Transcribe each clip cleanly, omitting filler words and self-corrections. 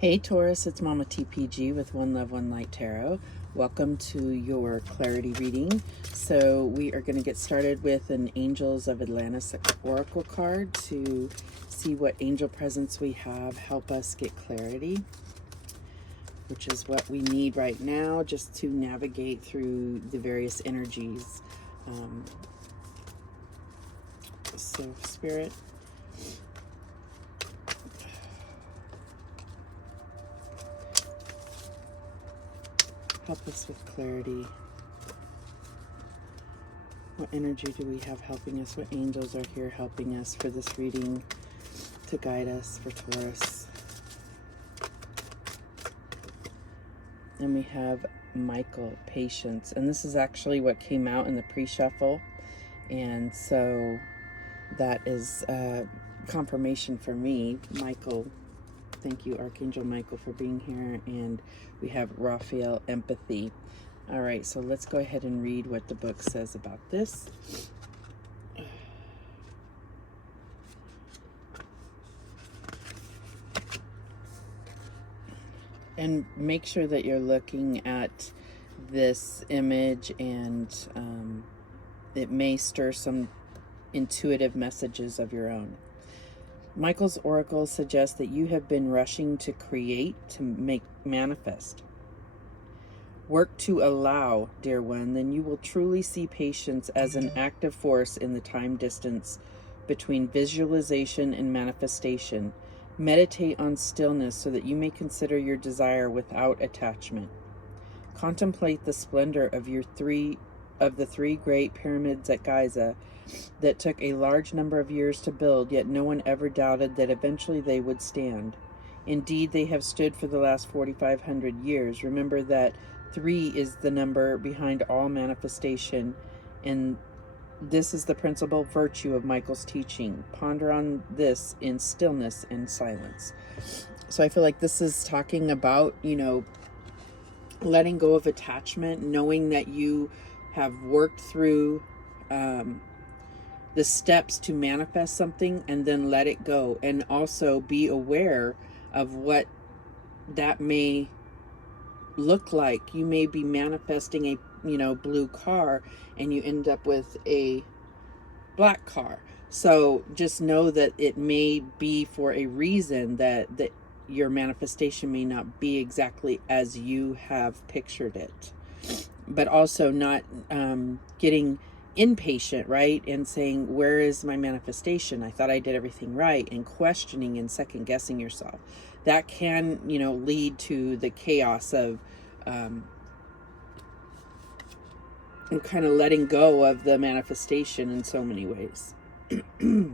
Hey Taurus, it's Mama TPG with One Love, One Light Tarot. Welcome to your clarity reading. So we are going to get started with an Angels of Atlantis Oracle card to see what angel presence we have help us get clarity, which is what we need right now just to navigate through the various energies. So Spirit, help us with clarity. What energy do we have helping us? What angels are here helping us for this reading to guide us for Taurus? And we have Michael, patience. And this is actually what came out in the pre-shuffle. And so that is confirmation for me. Michael, thank you, Archangel Michael, for being here. And we have Raphael, empathy. All right, so let's go ahead and read what the book says about this. And make sure that you're looking at this image, and it may stir some intuitive messages of your own. Michael's oracle suggests that you have been rushing to create, to make manifest. Work to allow, dear one, then you will truly see patience as an active force in the time distance between visualization and manifestation. Meditate on stillness so that you may consider your desire without attachment. Contemplate the splendor of the three great pyramids at Giza that took a large number of years to build, yet no one ever doubted that eventually they would stand. Indeed, they have stood for the last 4,500 years. Remember that 3 is the number behind all manifestation, and this is the principal virtue of Michael's teaching. Ponder on this in stillness and silence. So I feel like this is talking about, letting go of attachment, knowing that you have worked through the steps to manifest something, and then let it go. And also be aware of what that may look like. You may be manifesting a blue car and you end up with a black car. So just know that it may be for a reason, that your manifestation may not be exactly as you have pictured it. But also not getting impatient, right? And saying, where is my manifestation? I thought I did everything right, and questioning and second guessing yourself. That can, lead to the chaos of kind of letting go of the manifestation in so many ways. Okay,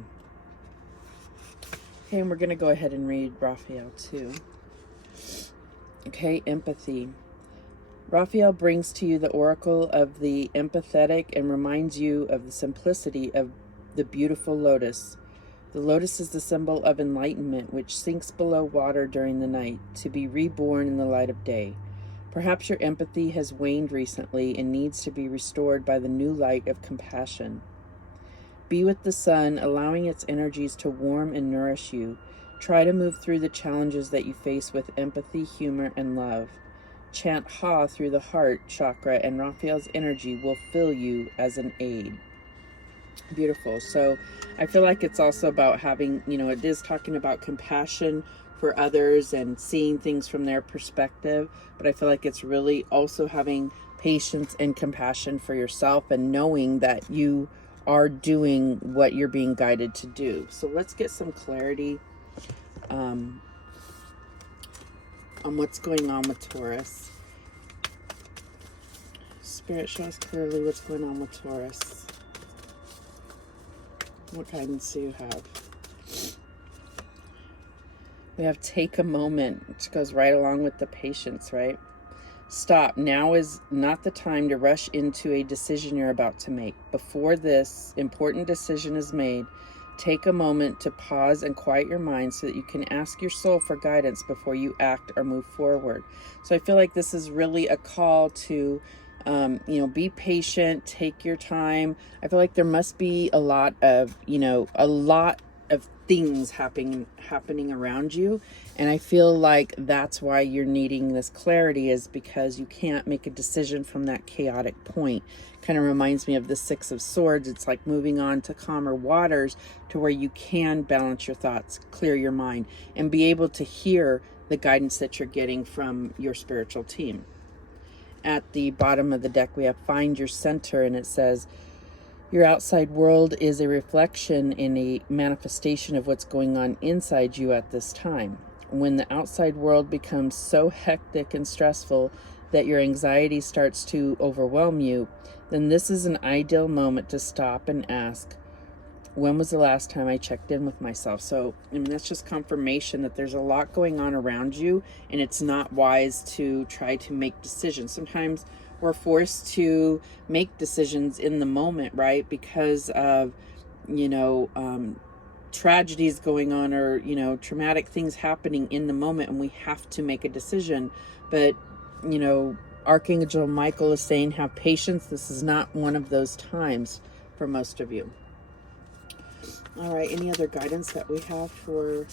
and we're going to go ahead and read Raphael too. Okay, empathy. Raphael brings to you the oracle of the empathetic and reminds you of the simplicity of the beautiful lotus. The lotus is the symbol of enlightenment, which sinks below water during the night, to be reborn in the light of day. Perhaps your empathy has waned recently and needs to be restored by the new light of compassion. Be with the sun, allowing its energies to warm and nourish you. Try to move through the challenges that you face with empathy, humor, and love. Chant Ha through the heart chakra, and Raphael's energy will fill you as an aid. Beautiful. So I feel like it's also about having, it is talking about compassion for others and seeing things from their perspective, but I feel like it's really also having patience and compassion for yourself and knowing that you are doing what you're being guided to do. So let's get some clarity on what's going on with Taurus. Spirit, show us clearly what's going on with Taurus. What guidance do you have? We have take a moment, which goes right along with the patience, right? Stop. Now is not the time to rush into a decision you're about to make. Before this important decision is made, take a moment to pause and quiet your mind so that you can ask your soul for guidance before you act or move forward. So I feel like this is really a call to be patient, take your time. I feel like there must be a lot of things happening around you. And I feel like that's why you're needing this clarity, is because you can't make a decision from that chaotic point. Kind of reminds me of the Six of Swords. It's like moving on to calmer waters, to where you can balance your thoughts, clear your mind, and be able to hear the guidance that you're getting from your spiritual team. At the bottom of the deck, we have Find Your Center, and it says, your outside world is a reflection and a manifestation of what's going on inside you at this time. When the outside world becomes so hectic and stressful that your anxiety starts to overwhelm you, then this is an ideal moment to stop and ask, when was the last time I checked in with myself? So, I mean, that's just confirmation that there's a lot going on around you, and it's not wise to try to make decisions. Sometimes we're forced to make decisions in the moment, right? Because of, tragedies going on, or, traumatic things happening in the moment, and we have to make a decision. But, Archangel Michael is saying, have patience. This is not one of those times for most of you. All right, any other guidance that we have for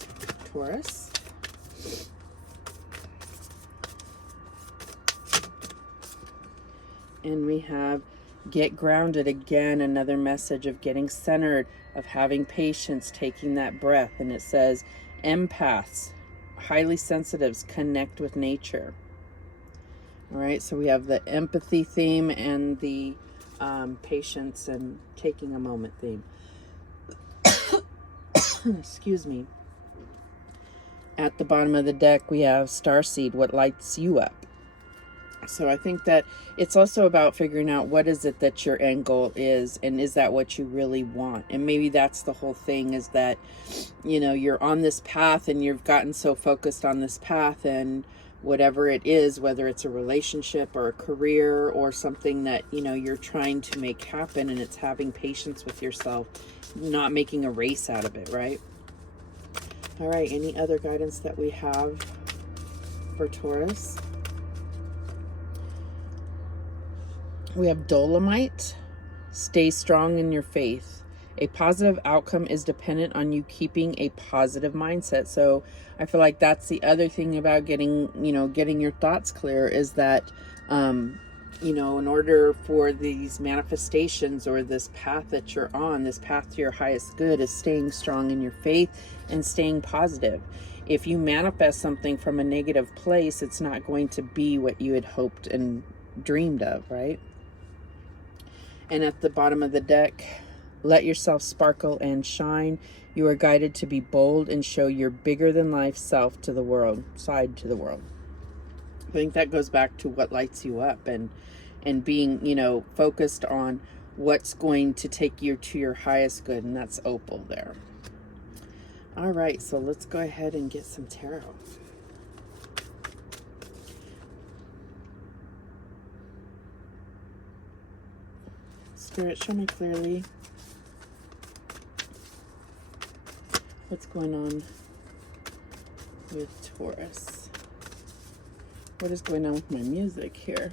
Taurus? And we have get grounded again, another message of getting centered, of having patience, taking that breath. And it says, empaths, highly sensitives, connect with nature. All right, so we have the empathy theme and the patience and taking a moment theme. Excuse me. At the bottom of the deck, we have Starseed, what lights you up. So I think that it's also about figuring out what is it that your end goal is, and is that what you really want? And maybe that's the whole thing, is that, you're on this path and you've gotten so focused on this path, and whatever it is, whether it's a relationship or a career or something that, you're trying to make happen, and it's having patience with yourself, not making a race out of it, right? All right, any other guidance that we have for Taurus? We have Dolomite, stay strong in your faith. A positive outcome is dependent on you keeping a positive mindset. So I feel like that's the other thing about getting your thoughts clear, is that, in order for these manifestations, or this path that you're on, this path to your highest good, is staying strong in your faith and staying positive. If you manifest something from a negative place, it's not going to be what you had hoped and dreamed of, right? And at the bottom of the deck, let yourself sparkle and shine. You are guided to be bold and show your bigger than life self to the world, side to the world. I think that goes back to what lights you up, and being, focused on what's going to take you to your highest good. And that's Opal there. All right, so let's go ahead and get some tarot. Spirit, show me clearly what's going on with Taurus. What is going on with my music here?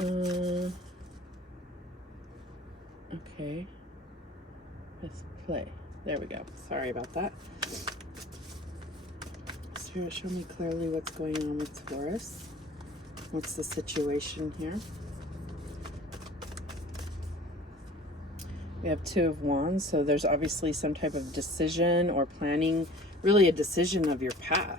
Okay. Let's play. There we go. Sorry about that. Spirit, show me clearly what's going on with Taurus. What's the situation here? We have Two of Wands, so there's obviously some type of decision or planning, really a decision of your path.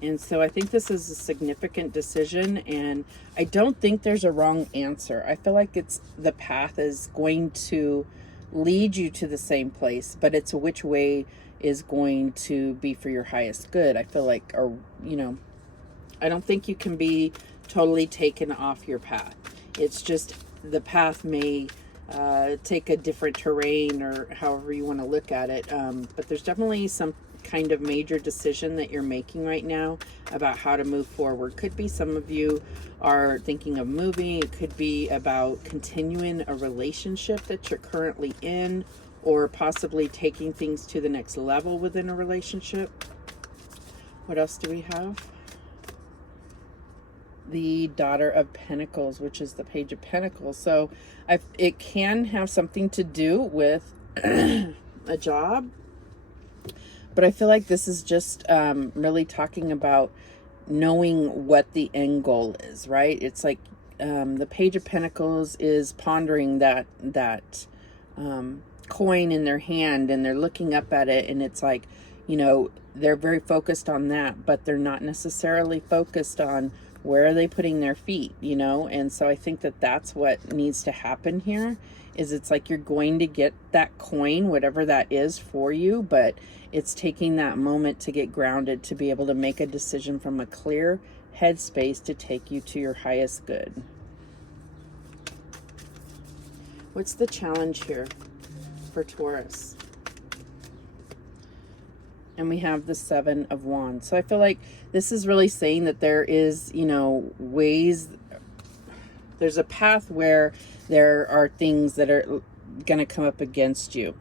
And so I think this is a significant decision, and I don't think there's a wrong answer. I feel like the path is going to lead you to the same place, but it's which way is going to be for your highest good. I feel like, I don't think you can be totally taken off your path. It's just the path may take a different terrain, or however you want to look at it. But there's definitely some kind of major decision that you're making right now about how to move forward. Could be some of you are thinking of moving. It could be about continuing a relationship that you're currently in, or possibly taking things to the next level within a relationship. What else do we have? The Daughter of Pentacles, which is the Page of Pentacles. So it can have something to do with a job. But I feel like this is just really talking about knowing what the end goal is, right? It's like the Page of Pentacles is pondering that coin in their hand, and they're looking up at it, and it's like, you know, they're very focused on that, but they're not necessarily focused on where are they putting their feet, you know? And so I think that that's what needs to happen here, is it's like you're going to get that coin, whatever that is for you, but it's taking that moment to get grounded, to be able to make a decision from a clear headspace to take you to your highest good. What's the challenge here for Taurus? And we have the Seven of Wands. So I feel like this is really saying that there is, you know, ways, there's a path where there are things that are going to come up against you.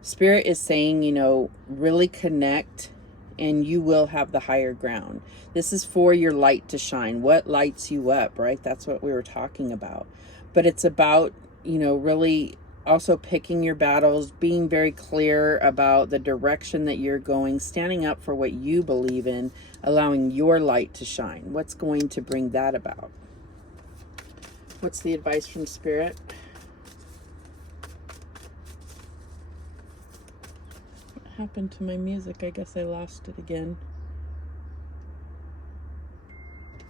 Spirit is saying, you know, really connect and you will have the higher ground. This is for your light to shine. What lights you up, right? That's what we were talking about. But it's about, you know, really also picking your battles, being very clear about the direction that you're going, standing up for what you believe in, allowing your light to shine. What's going to bring that about? What's the advice from Spirit? What happened to my music? I guess I lost it again.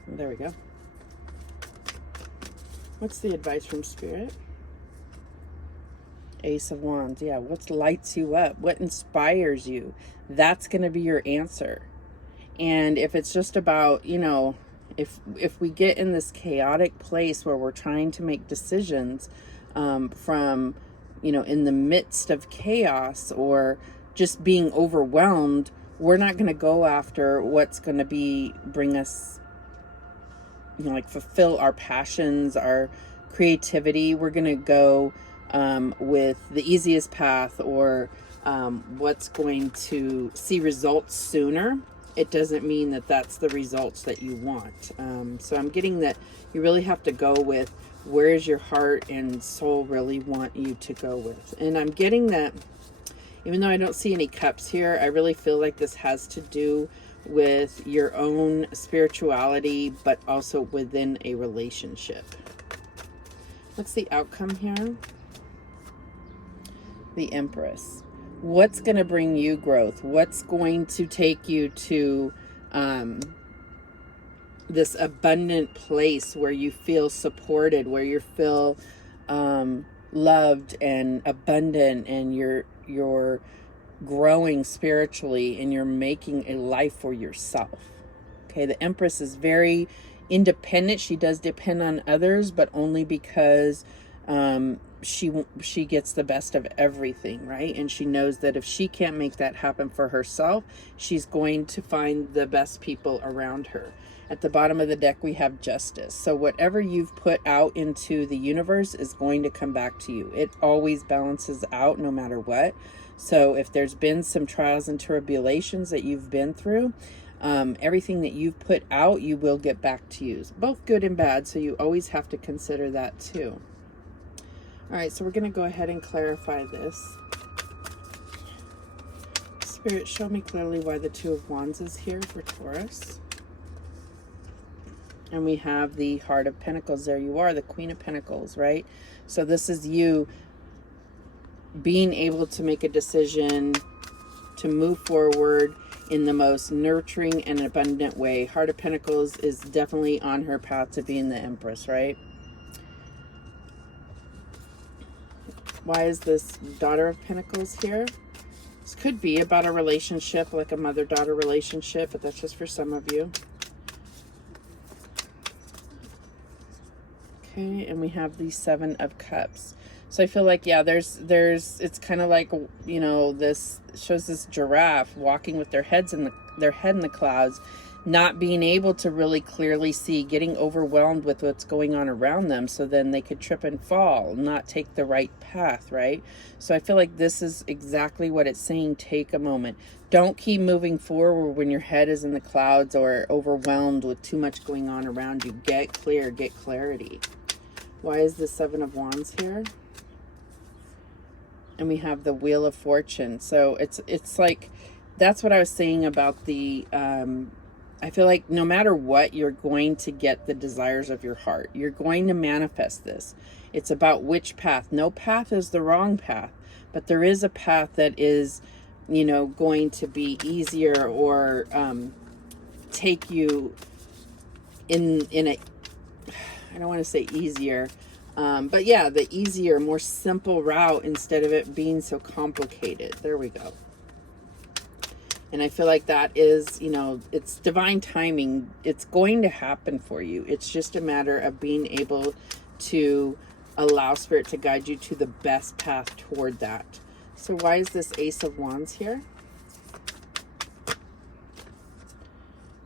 There we go. What's the advice from Spirit? Ace of Wands. Yeah, what lights you up? What inspires you? That's going to be your answer. And if it's just about, you know, if we get in this chaotic place where we're trying to make decisions from, you know, in the midst of chaos or just being overwhelmed, we're not going to go after what's going to bring us, you know, like fulfill our passions, our creativity. We're going to go with the easiest path, or what's going to see results sooner. It doesn't mean that that's the results that you want. So I'm getting that you really have to go with where's your heart and soul really want you to go with. And I'm getting that, even though I don't see any cups here, I really feel like this has to do with your own spirituality, but also within a relationship. What's the outcome here? The Empress. What's going to bring you growth? What's going to take you to this abundant place where you feel supported, where you feel loved and abundant, and you're growing spiritually, and you're making a life for yourself. Okay, the Empress is very independent. She does depend on others, but only because she gets the best of everything, right? And she knows that if she can't make that happen for herself, she's going to find the best people around her. At the bottom of the deck, we have Justice. So whatever you've put out into the universe is going to come back to you. It always balances out no matter what. So if there's been some trials and tribulations that you've been through, everything that you've put out, you will get back to you, both good and bad. So you always have to consider that too. All right, so we're going to go ahead and clarify this. Spirit, show me clearly why the Two of Wands is here for Taurus. And we have the Heart of Pentacles. There you are, the Queen of Pentacles, right? So this is you being able to make a decision to move forward in the most nurturing and abundant way. Heart of Pentacles is definitely on her path to being the Empress, right? Why is this Daughter of Pentacles here? This could be about a relationship, like a mother-daughter relationship, but that's just for some of you. Okay, and we have the Seven of Cups. So I feel like, yeah, it's kind of like, you know, this shows this giraffe walking with their head in the clouds, not being able to really clearly see, getting overwhelmed with what's going on around them, so then they could trip and fall, not take the right path, right? So I feel like this is exactly what it's saying. Take a moment. Don't keep moving forward when your head is in the clouds or overwhelmed with too much going on around you. Get clear, get clarity. Why is the Seven of Wands here? And we have the Wheel of Fortune. So it's like, that's what I was saying about the, I feel like no matter what, you're going to get the desires of your heart. You're going to manifest this. It's about which path. No path is the wrong path, but there is a path that is, you know, going to be easier or take you in a, I don't want to say easier, but yeah, the easier, more simple route instead of it being so complicated. There we go. And I feel like that is, you know, it's divine timing. It's going to happen for you. It's just a matter of being able to allow Spirit to guide you to the best path toward that. So why is this Ace of Wands here?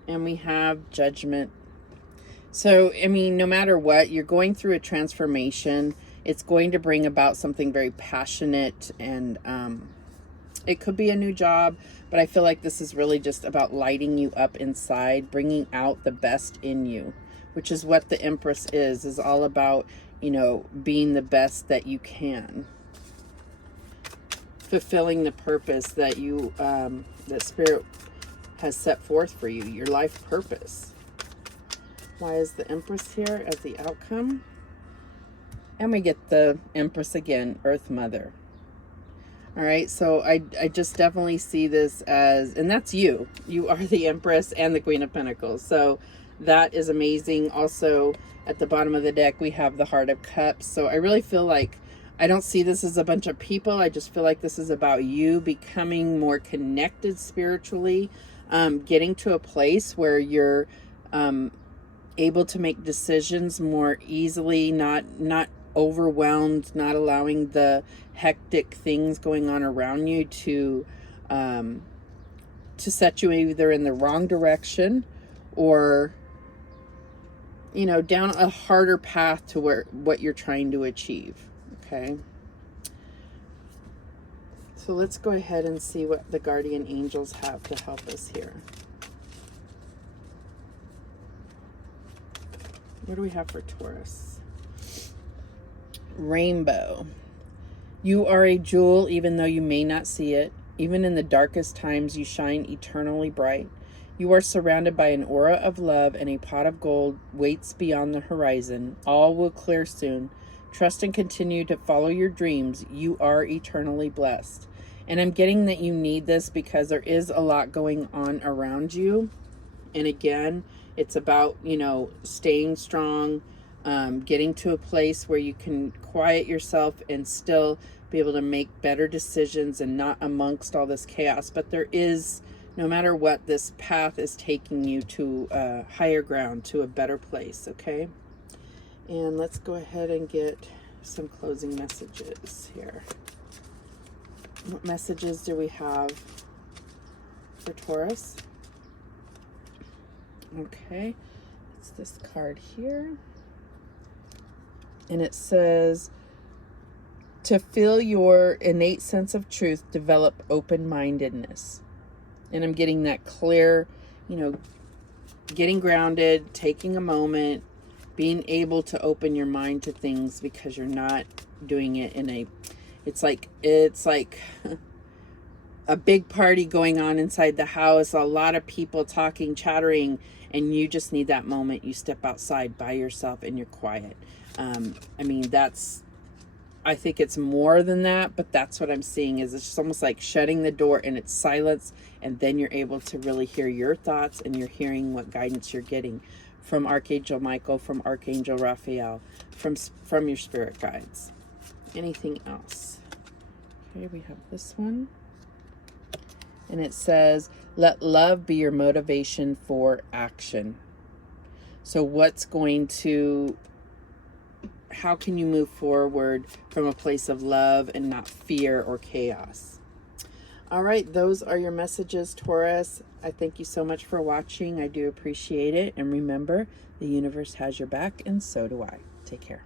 And we have Judgment. So, I mean, no matter what, you're going through a transformation. It's going to bring about something very passionate, and it could be a new job, but I feel like this is really just about lighting you up inside, bringing out the best in you, which is what the Empress is all about, you know, being the best that you can. Fulfilling the purpose that you, that Spirit has set forth for you, your life purpose. Why is the Empress here as the outcome? And we get the Empress again, Earth Mother. All right, so I just definitely see this as, and that's you. You are the Empress and the Queen of Pentacles. So that is amazing. Also, at the bottom of the deck, we have the Heart of Cups. So I really feel like, I don't see this as a bunch of people. I just feel like this is about you becoming more connected spiritually, getting to a place where you're able to make decisions more easily, not overwhelmed, not allowing the hectic things going on around you to set you either in the wrong direction or, you know, down a harder path to what you're trying to achieve. Okay, so let's go ahead and see what the guardian angels have to help us here. What do we have for Taurus? Rainbow. You are a jewel even though you may not see it. Even in the darkest times, you shine eternally bright. You are surrounded by an aura of love, and a pot of gold waits beyond the horizon. All will clear soon. Trust and continue to follow your dreams. You are eternally blessed. And I'm getting that you need this because there is a lot going on around you. And again, it's about, you know, staying strong, getting to a place where you can quiet yourself and still be able to make better decisions and not amongst all this chaos. But there is, no matter what, this path is taking you to higher ground, to a better place, okay? And let's go ahead and get some closing messages here. What messages do we have for Taurus? Okay, it's this card here. And it says, to feel your innate sense of truth, develop open-mindedness. And I'm getting that clear, you know, getting grounded, taking a moment, being able to open your mind to things because you're not doing it in a, it's like a big party going on inside the house, a lot of people talking, chattering, and you just need that moment. You step outside by yourself and you're quiet. I mean, I think it's more than that, but that's what I'm seeing is it's just almost like shutting the door and it's silence. And then you're able to really hear your thoughts and you're hearing what guidance you're getting from Archangel Michael, from Archangel Raphael, from your spirit guides. Anything else? Okay, we have this one. And it says, let love be your motivation for action. So how can you move forward from a place of love and not fear or chaos? All right, those are your messages, Taurus. I thank you so much for watching. I do appreciate it. And remember, the universe has your back, and so do I. Take care.